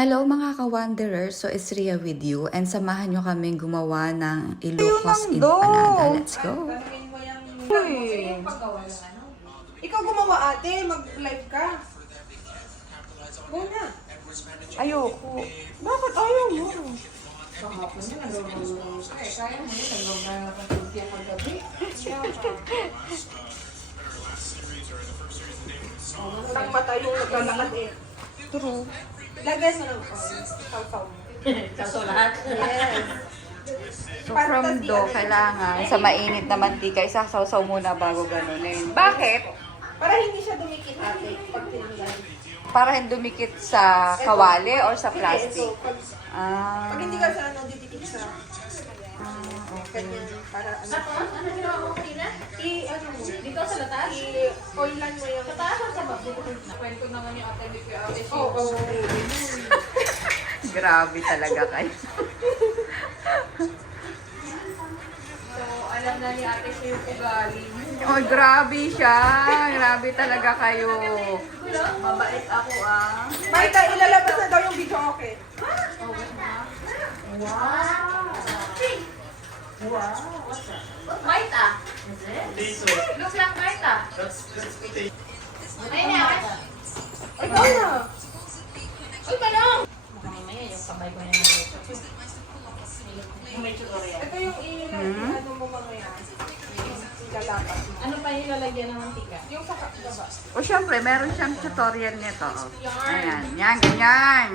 Hello mga ka-wanderers, so it's Ria with you and samahan nyo kaming gumawa ng Ilocos in Panada. Let's go! Uy. Ikaw gumawa ate, mag-live ka. Go na. Ayoko. Bakit ayaw mo? Kahapon yun, nagulong ka eh. Kaya mo yun, nagulong na pagkultiya kagabi. Ang mata yung naglalakad eh. True. Lagyan mo ng saw-saw mo. Kaso lahat. Yes. So from do, kailangan sa mainit na mantika, isasawsaw muna bago ganunin. Bakit? Para hindi siya dumikit ate pag tinanggal. Para hindi dumikit sa kawali or sa Hindi, plastic? ito. Pag hindi ka sa ano, didikit sa ganyan. Para ano. Ano ginawa mo kanina? Ano mo? Dito sa latas? I-oilan mo yung... Sa taas o sa baba? Kwento naman yung ate ni Kuya Ate. Oo. Grabe talaga kayo. So, alam na ni ate siya yung ugali. Oh, grabe siya. Grabe talaga kayo. Mabait ako ah. Marta, ilalabas na daw yung video, okay? Marta? Look lang, Marta. Ay na. Ay, go na! Uy, manong! Baka mamaya yung kamay ko na yung may tutorial. Ito yung ano mo mamaya. Ilalapas mo. Ano pa yung lalagyan ng mantika? Yung sa baba. O syempre, meron siyang tutorial nito. Oh. Ayan, yan, ganyan.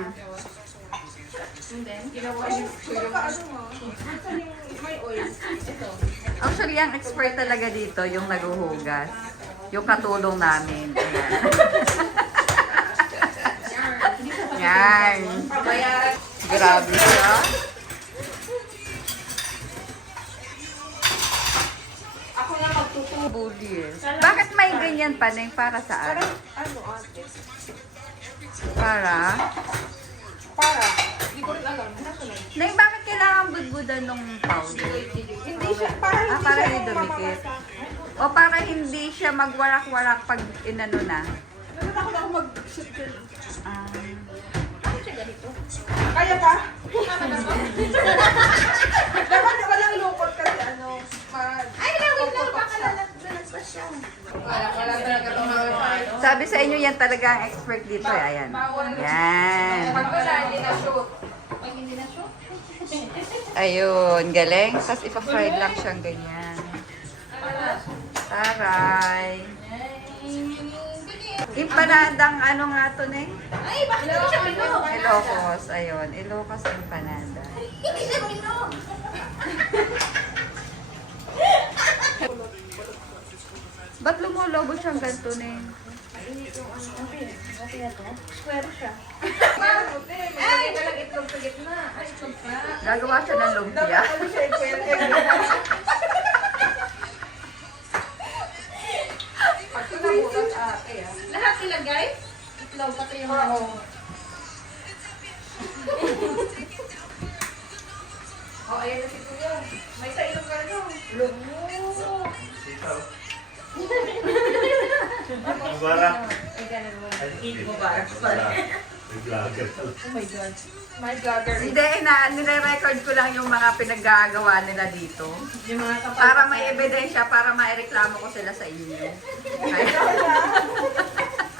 And then, ginawa yung Saka ano mo? Saan yung may oil? ito. Actually, ang expert talaga dito, yung naguhugas. Yung katulong namin. Ayan. Yan. Pabaya. Grabe siya. Ako na magtutubo. Budis. Bakit may ganyan pa, Neng? Para saan? Parang ano ate? Para? Hindi ko rin alam. Nasunod. Neng, bakit kailangan budbudan ng powder? Hindi siya, para hindi para siya hindi dumikit. mamamasa. O para hindi siya magwarak-warak pag inano na? Natatakot ako mag-shoot yun. Ah. Kaya pa? Dapat na walang lukot kasi ano, Ay, wait lang, baka lalagpas siya. Wala talaga itong mga Sabi sa inyo, yan talaga ang expert dito. Eh. Ayan. Yan. Pag wala, hindi na shoot. Pag hindi na shoot? Ayun, galing. Tapos ipa-fried lang siyang ganyan. Taray. Empanadang ano nga to, Neng? Ay, bakit hindi siya pinog? Ilocos. Ayun, Ilocos empanada. Hindi siya pinog. Ba't lumulobo siyang ganito, Neng? Square siya. Ay, walang itlog sa gitna. Ay, itlog pa. Gagawa siya ng lumpia. ano siya, ikwerte. Pag tunabukas ate ah. Lahat ilagay? Itlog, pati yung Oo. Oh, ayan na si Kuya. May sa ilong ka no? Mubarak. Ay, ganun mo. Eid Mubarak. Vlogger. Oh my God. My vlogger. Hindi, nire-record ko lang yung mga pinaggagawa nila dito. Yung mga kapal. Para may ebidensya, para maireklamo ko sila sa inyo. Ay,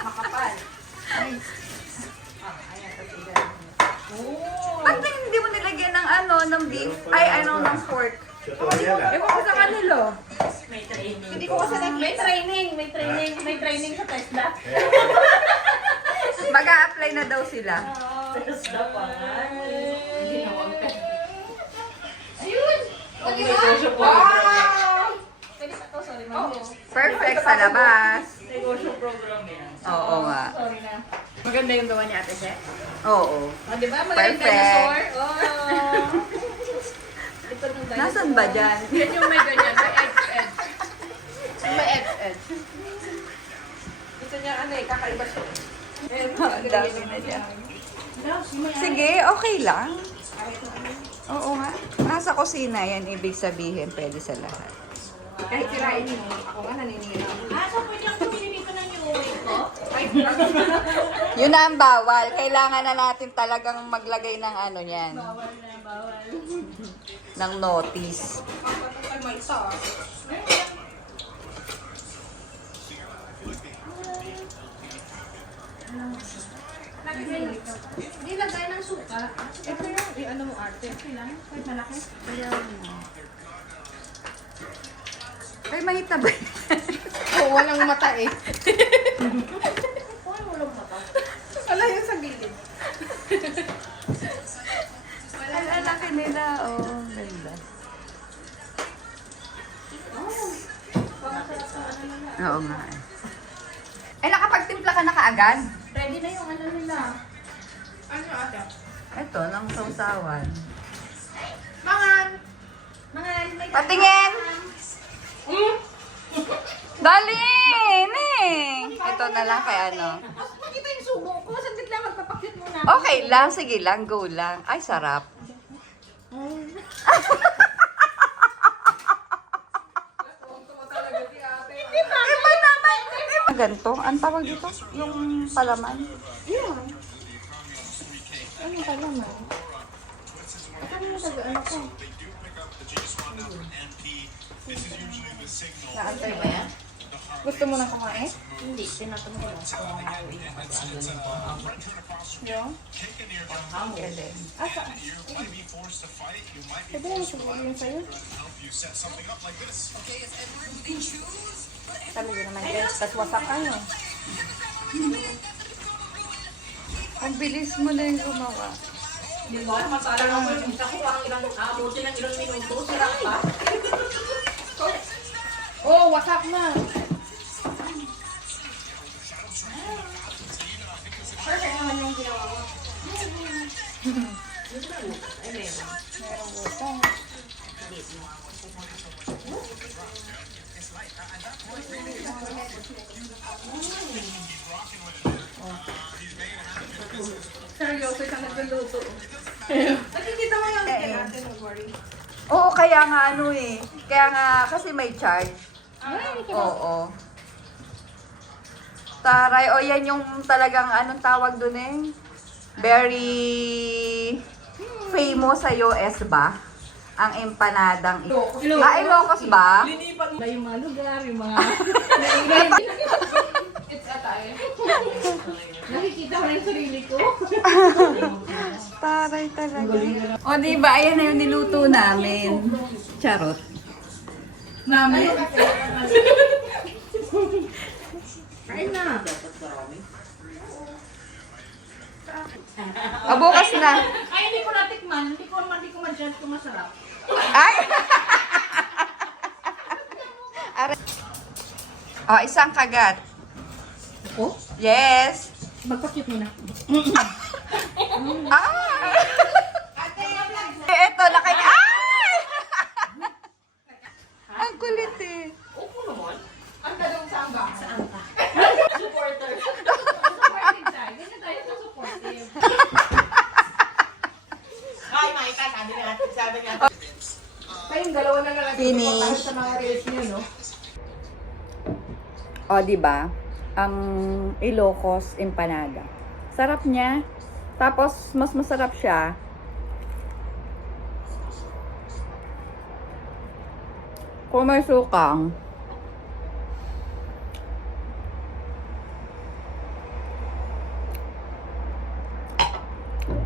Makapal. Oh. ba't hindi mo nilagyan ng ano, ng beef? Ay, ano, ng pork? Tutorial ah. Ewan ko sa kanilo. May training. Hindi ko kasi May training. May training. May training sa Tesla. Mag-a-apply na daw sila. Tesla pa. Ayun! Okay ba? Wow! Pwede pa to, sorry ma'am. Perfect sa labas. Negosyo program yan. Oo nga. Sorry na. Maganda yung gawa ni Ate She. Oo. O, di ba? Magandang Perfect. dinosaur. Oh. Ito ng dinosaur. Nasaan ba dyan? Yan yung may ganyan. May edge. May edge. Gusto niya ano eh, kakaiba siya. Ang dami na dyan. Sige, okay lang. Oo nga. Nasa kusina yan, ibig sabihin, pwede sa lahat. Kahit sirain mo, ako nga naninira. Ah, so pwede ako pinili ko ng yung uwi ko? Yun na ang bawal. Kailangan na natin talagang maglagay ng ano yan. Bawal na, bawal. Ng notice. Ay, may isa. Hindi lagay ng suka. Ito yung ano mo arte. Kailan? Kahit malaki. Ay, mahita ba? Oo, walang mata eh. Kung walang mata. Wala yun sa gilid. Ang laki nila. Oh, ganda. Oo nga. Ay, nakapagtimpla ka na kaagad? Ready na yung ano nila. Ano ate? Ito, ng sausawan. Mangan! May Patingin! Dali! Ning! Ito na lang kay ano. Makita yung subo ko. Sandit lang magpapakyut muna. Okay lang, sige lang, go lang. Ay, sarap. Iba naman. Ganito, ang tawag dito? Yung palaman. Ano pala mo? Ano yung ano ko? Naantay ba yan? Gusto mo na kumain? Hindi, tinatanong ko lang. Yung? Asa? Pwede na siguro yun sa'yo. Sabi ko naman guys, tas wasak ano. Ang bilis mo na yung gumawa. Di ba? Matala ako yung isa ko. Parang ilang abutin ng ilang minuto. Sira pa. Oh, wasak na. Perfect naman yung ginawa ko. Merong utang. Seryoso siya nagluluto. Nakikita mo yung skin natin, don't worry. Oo, kaya nga ano eh. Kaya nga, kasi may charge. Oo. Taray, o yan yung talagang anong tawag dun eh. Very famous sa US ba? Ang empanadang ito. Ilocos ba? Linipan mo yung mga lugar, yung mga... It's atay. Nakikita ko na yung sarili ko. Taray talaga. O diba, ayan na yung niluto namin. Charot. Namin. Kain na. O, bukas na. Ay, hindi ko natikman. Hindi ko ma-judge kung masarap. Ay! Aray. O, isang kagat. Oh? Yes. Magpa-cute muna. Ah! Ito, nakay... Ay! Ang kulit eh. Opo naman. Ang talong samba. Saan ka? Supporter. Supportive tayo. Ganyan tayo sa supportive. Ay, makita, sabi nga. Kayong dalawa na lang Finish. sa mga reels niyo, no? O, diba? Ang Ilocos empanada. Sarap niya. Tapos, mas masarap siya. Kung may sukang.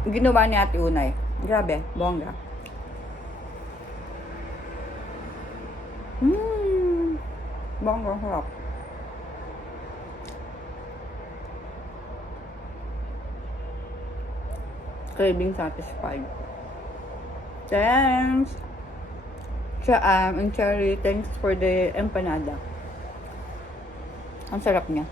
Ginawa ni Ate Unay. Grabe, bongga. Bongga, sarap. Craving satisfied. Thanks! And Cherry, thanks for the empanada. Ang sarap niya.